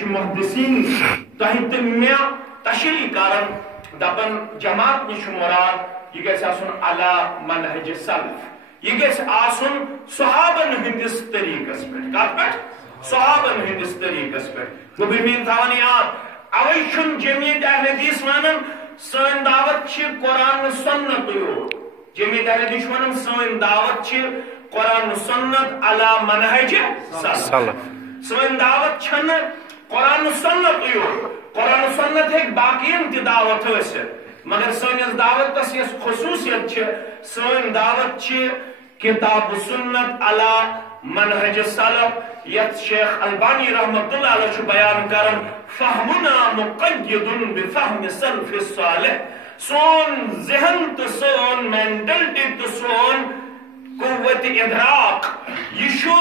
سہ محدثین تہن تو مے تشریح کرن دپن جماعت نش مراد یہ گژھِ آسُن علی منہج سلف یہ گژھِ آسُن صحابن ہندس طریقس پہ کت پہ صحابن ہندس طریقس پہ گوبین تھاون یاد اوے چھن جمعیت اہل حدیث ونان سن دعوت چھ قرآن سنت جمعیت اہل حدیث ونان سن دعوت چھ قرآن سنت علی منہج سلف سن دعوت چھن قرآن سنت قرآن سنت ہے باقین تی دعوت ثت مگر سنس دعوت تس یس خصوصیت سن دعوت چھ کتاب سنت علی منہج سلف یت شیخ البانی رحمت اللہ علیہ بیان کرن فہمنا مقید بفہم سلف الصالح سون ذہن تو سون مینٹلٹی تو سون قوت ادراک یہ شو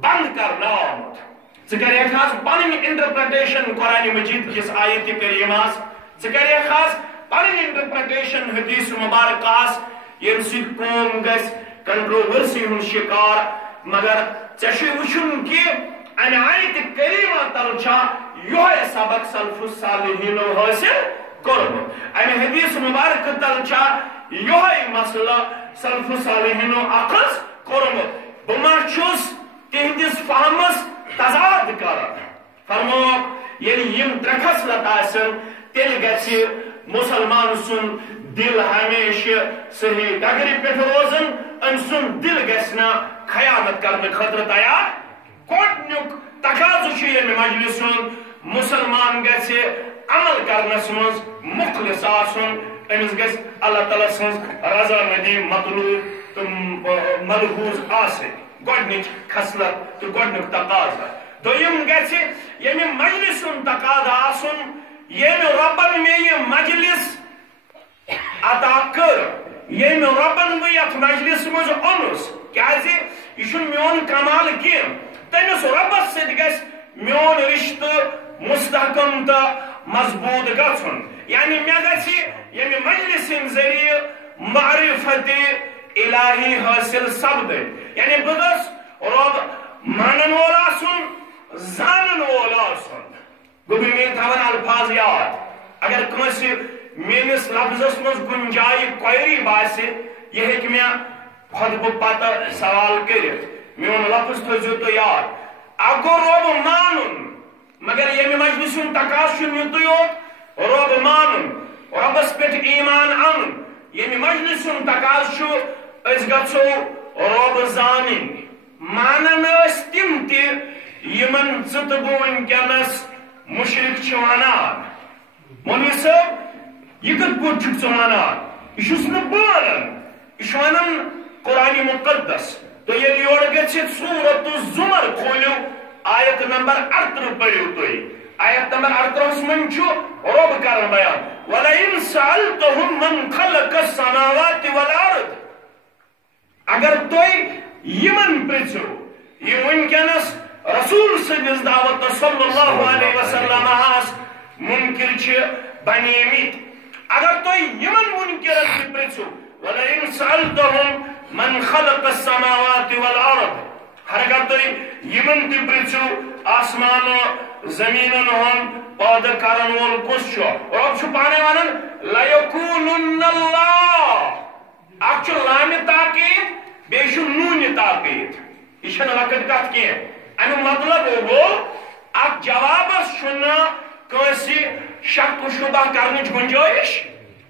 بند کرنا آمد ذکریہ خاص پانی انٹرپریٹیشن قرآن مجید کس آیت کریماس ذکریہ خاص پانی انٹرپریٹیشن حدیث مبارکاس یم سید قوم گس کنٹروورسی ہن شکار مگر چشی وچھن کی ان آیت کریمہ تلچا یہ سبق سلف الصالحین حاصل کرم ان حدیث مبارک تلچا یہ مسئلہ سلف الصالحین اخذ کرم بما چھس تہندس فہمس تضاد کرن فرمو یعنی یم ترکھس لتاسن تیل گژھِ مسلمان سن دل ہمیشہ صحیح ڈگری پہ روزن ام سن دل گژھنا خیانت کرنے خطر تیار گۄڈنیُک تقاضہٕ چھُ ییٚمہِ مجلس ہُنٛد مسلمان گژھِ عمل کرنس منٛز مخلص آسُن أمِس گژھِ اللہ تعالیٰ سٕنٛز رضامندی مطلوب تہٕ ملحوظ آسٕنۍ گۄڈنِچ خصلت تہٕ گۄڈنیُک تقاضہٕ دوٚیِم گژھِ ییٚمہِ مجلس ہُنٛد تقاضہٕ آسُن ییٚمہِ رۄبن مےٚ یہِ مجلس عطا کٔر ییٚمہِ رۄبن بہٕ یتھ مجلس منٛز اوٚنُس کیازِ یہ چھُنہٕ میون کمال کینٛہہ تٔمِس رۄبس سۭتۍ گژھِ میون رشتہٕ مستحکم تہٕ مضبوط گژھُن یعنی مےٚ گژھِ ییٚمہِ مجلس ہٕنٛدِ ذٔریعہٕ معرفت الہی حٲصِل سپدٕنۍ یعنی بہٕ گوٚژھ رۄب مانن وول آسُن زانن وول آسُن گوٚو میٲنۍ تھاوان الفاظ یاد اگر کٲنٛسہِ میٲنِس لفظس منٛز کُنہِ جایہِ کویری باسہِ یہِ ہیٚکہِ مےٚ خطبہ پتہ سوال کرت میون لفظ تھوزیو تو یاد اگو رب مانن مگر یمی مجلس تقاض چھُنہٕ یُتُے یوت رب مانن ربس پٮ۪ٹھ ایمان انن یمی مجلس تقاض چھُ أسۍ گژھو رب زانٕنۍ مانن ٲسۍ تِم تہِ یمن ژٕ تہٕ بہٕ وٕنکیٚنس مشرک چھِ ونان مولوی صٲب یہِ کِتھ پٲٹھۍ چھُکھ ژٕ ونان یہِ چھُس نہٕ بہٕ ونان یہِ چھُ ونان قرآن مقدس تو یہ یور گژھِتھ سورۃ الزمر کھولیو آیت نمبر 38 پڑھیو تُہۍ آیت نمبر 38 منٛز چھُ رۄب کران بیان وَلَئِن سَأَلْتَهُم مَّن خَلَقَ السَّمَاوَاتِ وَالْأَرْضِ اگر تُہۍ یِمن پرژھِو یِم وٕنکیٚنس رسول سٕنٛدِس دعوت صلی اللہ علیہ وسلم منکر چھِ بنیمٕتۍ اگر تُہۍ یِمن منکرن تہِ پرژھِو وَلَئِن سَأَلْتَهُم من خلق السماوات والارض ہر اگر تُہۍ یِمن تہِ پرژھِو آسمان زمینن ہُنٛد پٲدٕ کرن وول کُس چھُ رۄب چھُ پانے ونان لَیَقُولُنَّ اللَّهُ اکھ چھُ لامہِ تاکید بیٚیہِ چھُ نوٗنہِ تاکید یہِ چھنہٕ لۄکٕٹ کتھ کینٛہہ امیُک مطلب گوٚو اتھ جوابس چھُنہٕ کٲنٛسہِ شک و شبہ کرنٕچ گُنجٲیش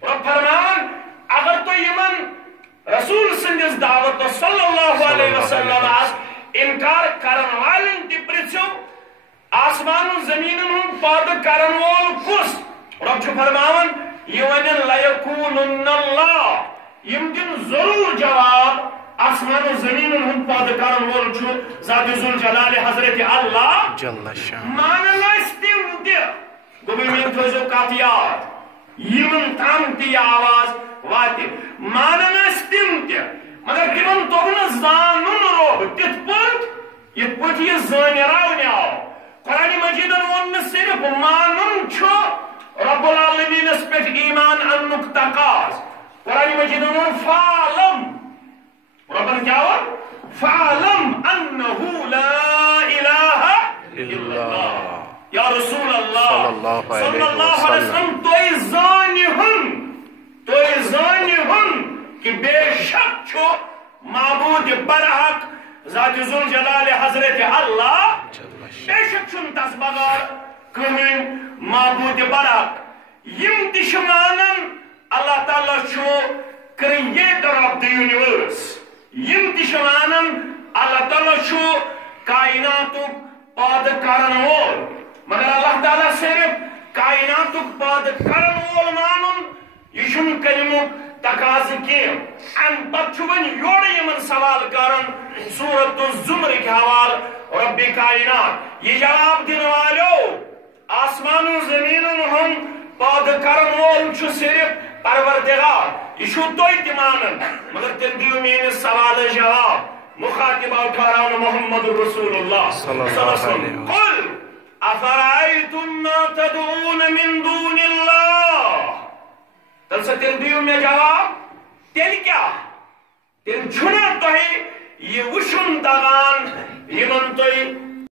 رۄب فرماوان اگر تُہۍ یِمن رسول سندس دعوت صلی اللہ علیہ وسلم انکار کرن والن تہِ پرژھِو آسمان زمینن ہُنٛد پٲدٕ کرن وول کُس رۄب چھُ فرماوان یہِ ونن لَیَقُولُنَّ اللَّهُ یِم دِن ضروٗر جواب آسمان زمینن ہُنٛد پٲدٕ کرن وول چھُ ذات ذوالجلال حضرت اللہ مانن ٲسۍ تِم تہِ گوٚو میٲنۍ تھٲیزیو کتھ یاد یِمن تام تہِ یہِ آواز واتہِ مانن ٲسۍ تِم تہِ مگر تِمن توٚگ نہٕ زانُن رۄب تِتھ پٲٹھۍ یِتھ پٲٹھۍ یہِ زٲنراونہٕ آو قرآن مجیدن ووٚن نہٕ صرف مانُن چھُ رب العالمینس پٮ۪ٹھ ایمان اننُک تقاض قرآن مجیدن ووٚن فعلم ربن کیٛاہ ووٚن فعلم انہُ لا الہ الا اللہ یا رسول اللہ صلی اللہ علیہ وسلم تو زانی ہن کہ بے شک چھو معبود برحق ذات ذوالجلال حضرت اللہ بے شک چھن تس بغیر کہیں معبود برحق یم دشمانن اللہ تعالیٰ چھو کریٹر آف دی یونیورس یم دشمانن اللہ تعالیٰ چھو کائناتک پاد کرن وول مگر اللہ تعالیٰ صرف کائناتک پاد کرن وول مانن یہ چھن کلمک تقاض کیم ان پت چھون یوڑ یمن سوال کرن سورۃ الزمر کے حوال رب کائنات یہ جواب دن والو آسمان و زمین ہم پاد کرن وول چھ صرف پروردگار یہ چھو توی تمانن مگر تم دیو میں سوال جواب مخاطب اٹھاران محمد رسول اللہ صلی اللہ علیہ وسلم قل افرائیتم ما تدعون من دون اللہ تل سے تل دیو میں جواب تل کیا تل چھنا تو ہے یہ وشن تغان یمن توی